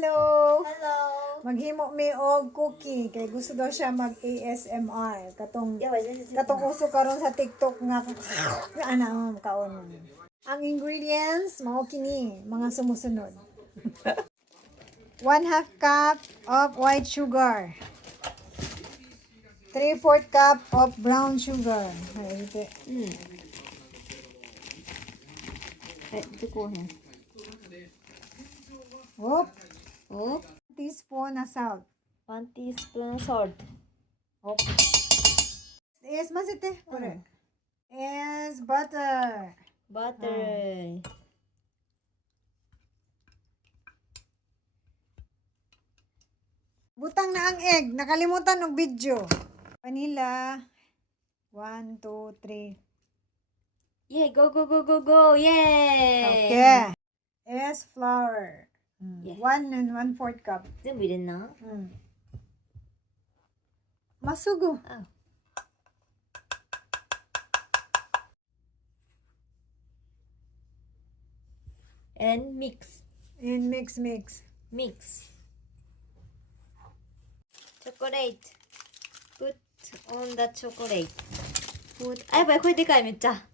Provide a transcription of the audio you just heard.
Hello! Hello. Maghimo mi og cookie kay gusto daw siya mag ASMR katong uso karon sa TikTok nga ana kaon. Ang ingredients mao kini mga sumusunod. 1/2 cup of white sugar. 3/4 cup of brown sugar. Ay, ito. 这锅呢？ Hop, 哦 teaspoon na salt. ，1 teaspoon salt. Hop. Is masite, correct. Is butter. Butter. Butang na ang egg. Nakalimutan ng video. Vanilla. 1, 2, 3. Yeah, go go go go go. Yay! Okay. Is flour. Yes. 1 and 1/4 cup. 全部入れんな。 Masugo. And mix. And mix. Mix. Chocolate. Put on the chocolate. Put. あ、やばい、これでかいめっちゃ。